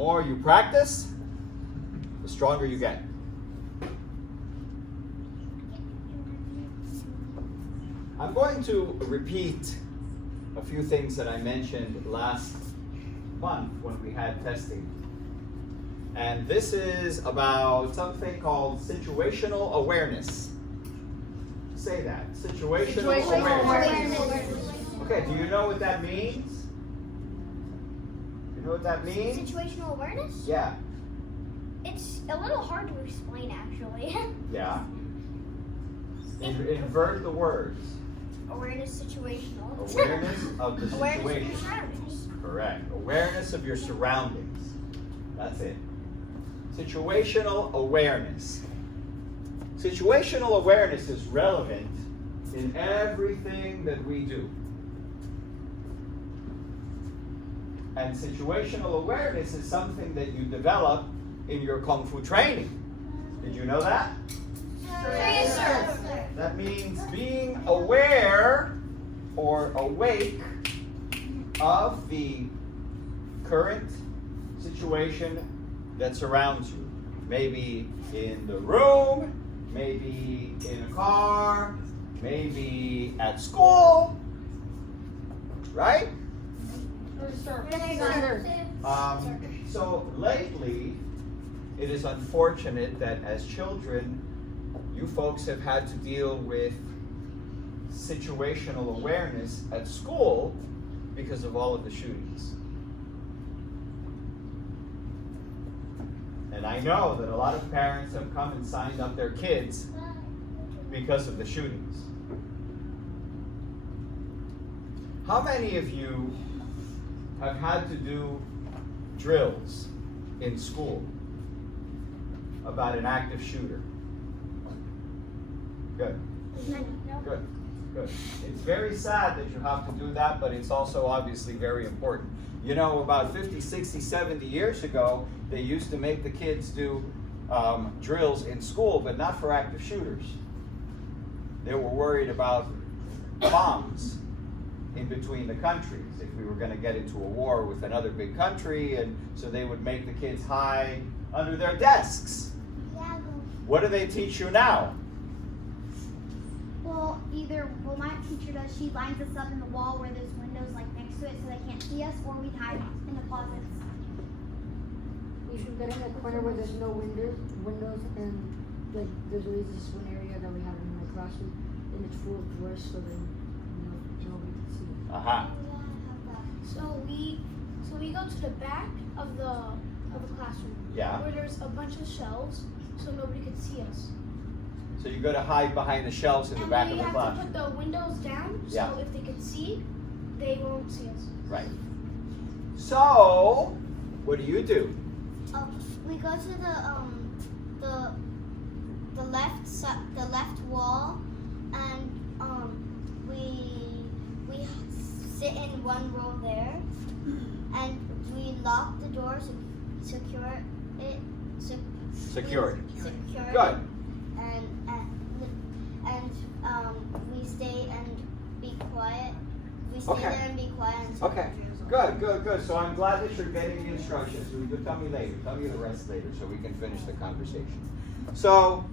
more you practice, the stronger you get. I'm going to repeat a few things that I mentioned last month when we had testing. And this is about something called situational awareness. Say that. Situational awareness. Okay, do you know what that means? You know what that means? Situational awareness? Yeah. It's a little hard to explain, actually. Yeah. Invert the words. Awareness situational. Awareness of the Awareness of your situation. surroundings. Correct. Awareness of your surroundings. That's it. Situational awareness. Situational awareness is relevant in everything that we do. And situational awareness is something that you develop in your Kung Fu training. Did you know that? Yes, sir. That means being aware or awake of the current situation that surrounds you. Maybe in the room, maybe in a car, maybe at school, right? So lately, it is unfortunate that as children, you folks have had to deal with situational awareness at school because of all of the shootings. And I know that a lot of parents have come and signed up their kids because of the shootings. How many of you have had to do drills in school about an active shooter? Good. Good. Good. It's very sad that you have to do that, but it's also obviously very important. You know, about 50, 60, 70 years ago, they used to make the kids do drills in school, but not for active shooters. They were worried about bombs in between the countries, if we were going to get into a war with another big country, and so they would make the kids hide under their desks. What do they teach you now? Well, my teacher does, she lines us up in the wall where there's windows like next to it so they can't see us, or we hide in the closets. We should get in a corner where there's no windows, and like there's always this one area that we have in my classroom, and it's full of drawers, so then nobody can see. So we go to the back of the classroom. Yeah. Where there's a bunch of shelves, so nobody could see us. So you go to hide behind the shelves in the back of the And we class. have to put the windows down, so Yeah. if they could see, they won't see us. Right. So, what do you do? We go to the left wall, and we sit in one row there, and we lock the doors, secure it. Secure it. Secure Good. it. And we stay and be quiet. We stay Okay. there and be quiet until Okay. the drills are Good. So I'm glad that you're getting the instructions. So you tell me later. Tell me the rest later so we can finish the conversation. So,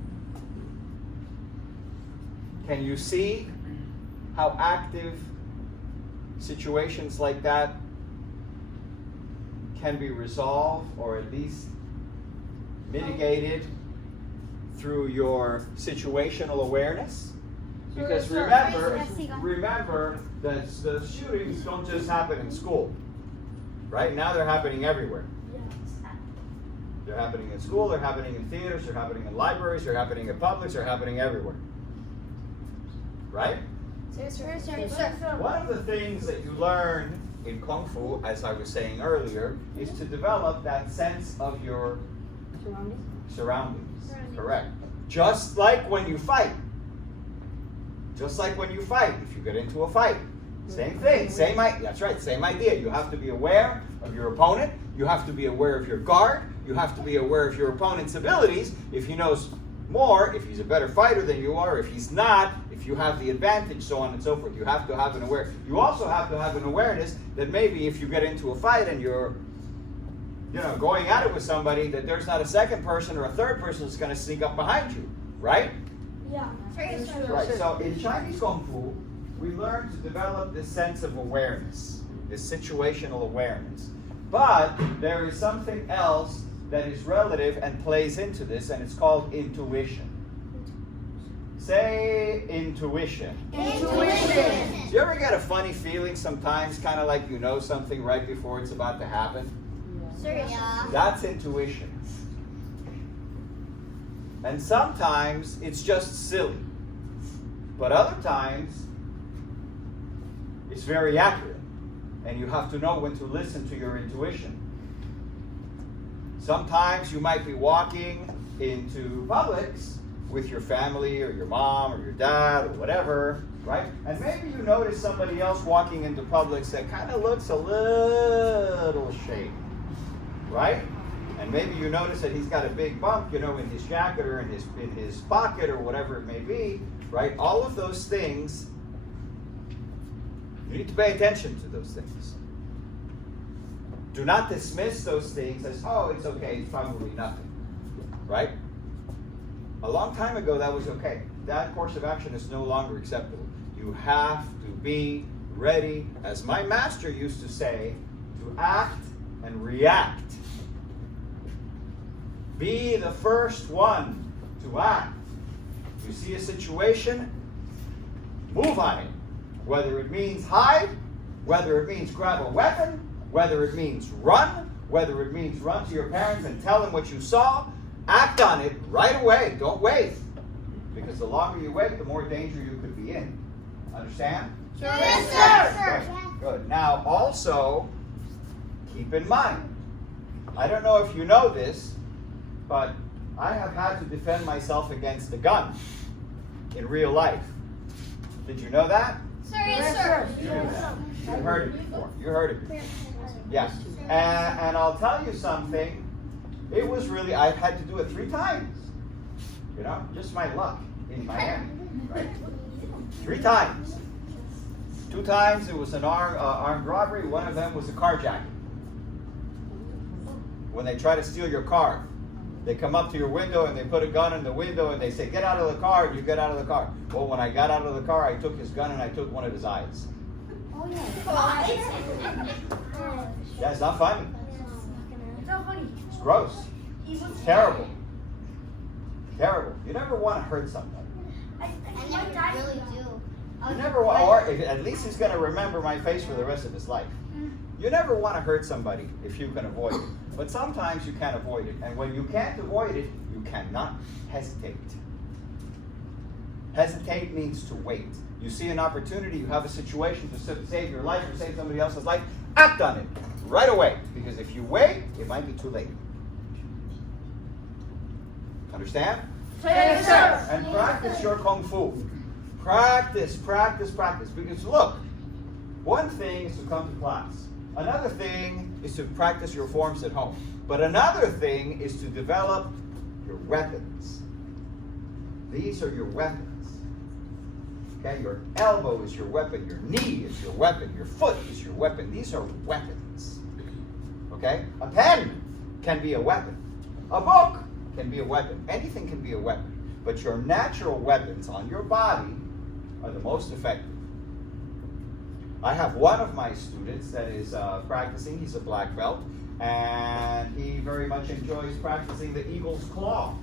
can you see how active situations like that can be resolved or at least mitigated through your situational awareness? Because remember that the shootings don't just happen in school. Right now they're happening everywhere. They're happening in school, they're happening in theaters, they're happening in libraries, they're happening in publics, they're happening everywhere. Right? Yes, sir. One of the things that you learn in Kung Fu, as I was saying earlier, is to develop that sense of your surroundings. Correct. Just like when you fight. Just like when you fight, if you get into a fight. Same thing, that's right, same idea. You have to be aware of your opponent, you have to be aware of your guard, you have to be aware of your opponent's abilities. If he knows more, if he's a better fighter than you are, if he's not, if you have the advantage, so on and so forth. You have to have you also have to have an awareness that maybe if you get into a fight and your going at it with somebody, that there's not a second person or a third person that's going to sneak up behind you, right? Yeah. Right. So in Chinese Kung Fu, we learn to develop this sense of awareness, this situational awareness. But there is something else that is relative and plays into this, and it's called intuition. Say intuition. Intuition. Do you ever get a funny feeling sometimes, kind of like you know something right before it's about to happen? Yeah. That's intuition. And sometimes it's just silly. But other times, it's very accurate. And you have to know when to listen to your intuition. Sometimes you might be walking into Publix with your family or your mom or your dad or whatever, right? And maybe you notice somebody else walking into Publix that kind of looks a little shady, right? And maybe you notice that he's got a big bump, in his jacket or in his pocket or whatever it may be, right? All of those things, you need to pay attention to those things. Do not dismiss those things as, oh, it's okay, it's probably nothing, right? A long time ago, that was okay. That course of action is no longer acceptable. You have to be ready, as my master used to say, to act and react. Be the first one to act. You see a situation, move on it. Whether it means hide, whether it means grab a weapon, whether it means run, whether it means run to your parents and tell them what you saw, act on it right away. Don't wait. Because the longer you wait, the more danger you could be in. Understand? Yes, sir. Good. Now, also, keep in mind, I don't know if you know this, but I have had to defend myself against a gun in real life. Did you know that? Yes, sir. You heard it before. You heard it before. Yes. And I'll tell you something. It was really, I've had to do it 3 times. Just my luck in my hand. Right? 3 times. 2 times it was an armed robbery. One of them was a carjacking. When they try to steal your car, they come up to your window and they put a gun in the window and they say, get out of the car, and you get out of the car. Well, when I got out of the car, I took his gun and I took one of his eyes. Oh yeah. Yeah, it's not funny. It's not funny. It's gross. It's terrible. Terrible. You never want to hurt somebody. I never really do. You never want, or at least he's going to remember my face for the rest of his life. You never want to hurt somebody if you can avoid it. But sometimes you can't avoid it. And when you can't avoid it, you cannot hesitate. Hesitate means to wait. You see an opportunity, you have a situation to save your life or save somebody else's life, act on it right away. Because if you wait, it might be too late. Understand? Yes, sir. And practice your Kung Fu. Practice, practice, practice. Because look, one thing is to come to class. Another thing is to practice your forms at home. But another thing is to develop your weapons. These are your weapons. Okay, your elbow is your weapon. Your knee is your weapon. Your foot is your weapon. These are weapons. Okay? A pen can be a weapon. A book can be a weapon. Anything can be a weapon. But your natural weapons on your body are the most effective. I have one of my students that is practicing. He's a black belt. And he very much enjoys practicing the eagle's claw.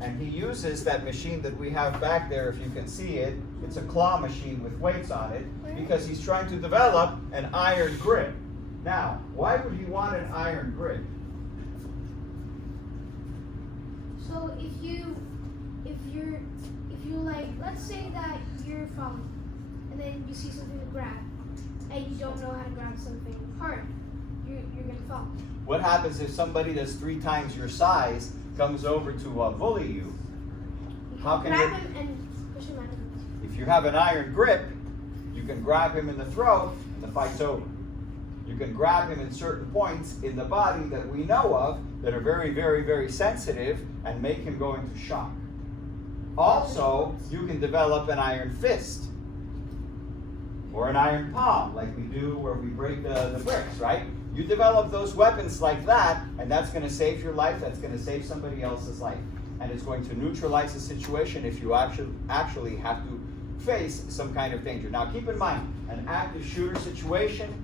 And he uses that machine that we have back there, if you can see it. It's a claw machine with weights on it because he's trying to develop an iron grip. Now, why would he want an iron grip? So if you like, let's say that you're falling, and then you see something to grab, and you don't know how to grab something hard, you're gonna fall. What happens if somebody that's 3 times your size comes over to bully you? How can grab you? him and push him out of it. If you have an iron grip, you can grab him in the throat, and the fight's over. You can grab him in certain points in the body that we know of that are very, very, very sensitive and make him go into shock. Also, you can develop an iron fist or an iron palm, like we do where we break the bricks, right? You develop those weapons like that, and that's going to save your life. That's going to save somebody else's life. And it's going to neutralize the situation if you actually have to face some kind of danger. Now, keep in mind, an active shooter situation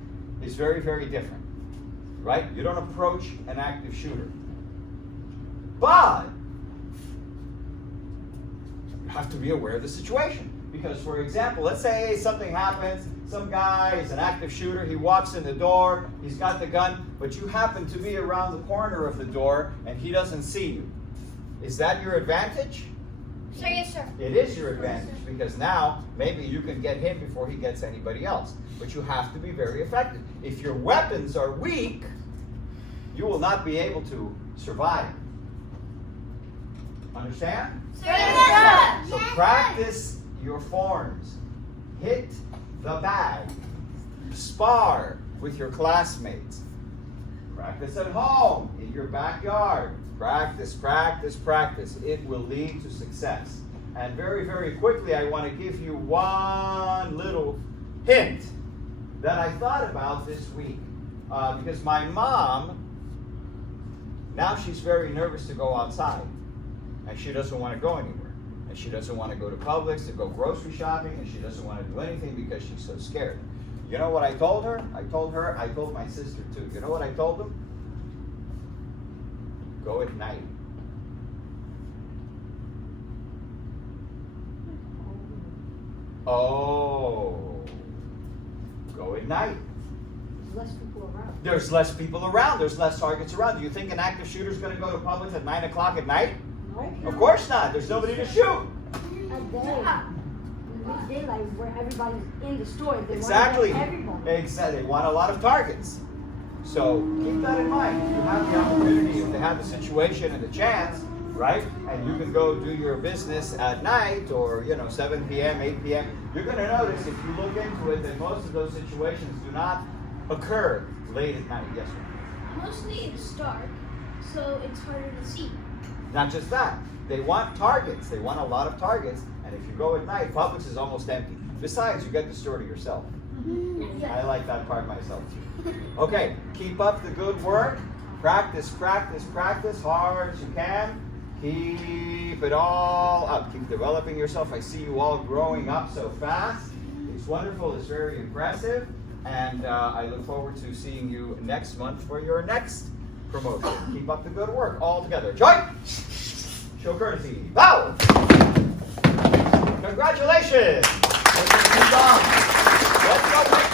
is very, very different, right? You don't approach an active shooter. But you have to be aware of the situation. Because, for example, let's say something happens, some guy is an active shooter, he walks in the door, he's got the gun, but you happen to be around the corner of the door and he doesn't see you. Is that your advantage? Sir, yes, sir. It is your advantage because now maybe you can get him before he gets anybody else. But you have to be very effective. If your weapons are weak, you will not be able to survive. Understand? Sir, yes, So practice your forms. Hit the bag. Spar with your classmates. Practice at home, in your backyard. Practice, practice, practice. It will lead to success. And very, very quickly, I want to give you one little hint that I thought about this week. Because my mom, now she's very nervous to go outside. And she doesn't want to go anywhere. And she doesn't want to go to Publix to go grocery shopping. And she doesn't want to do anything because she's so scared. You know what I told her? I told my sister too. You know what I told them? Go at night. Oh. Go at night. There's less people around. There's less people around. There's less targets around. Do you think an active shooter is going to go to Publix at 9 o'clock at night? No. Of course not. There's nobody to shoot. At day. Daylight where everybody's in the store. They Exactly. Want everybody. Exactly. They want a lot of targets. So keep that in mind. If you have the opportunity, if they have the situation and the chance, right? And you can go do your business at night or, 7 p.m., 8 p.m. You're going to notice if you look into it that most of those situations do not occur late at night. Yes, sir. Mostly it's dark, so it's harder to see. Not just that. They want targets. They want a lot of targets. And if you go at night, Publix is almost empty. Besides, you get the store to yourself. I like that part myself too. Okay, keep up the good work. Practice, practice, practice hard as you can. Keep it all up. Keep developing yourself. I see you all growing up so fast. It's wonderful. It's very impressive. And I look forward to seeing you next month for your next promotion. Keep up the good work. All together. Join! Show courtesy. Bow! Congratulations! Let's go.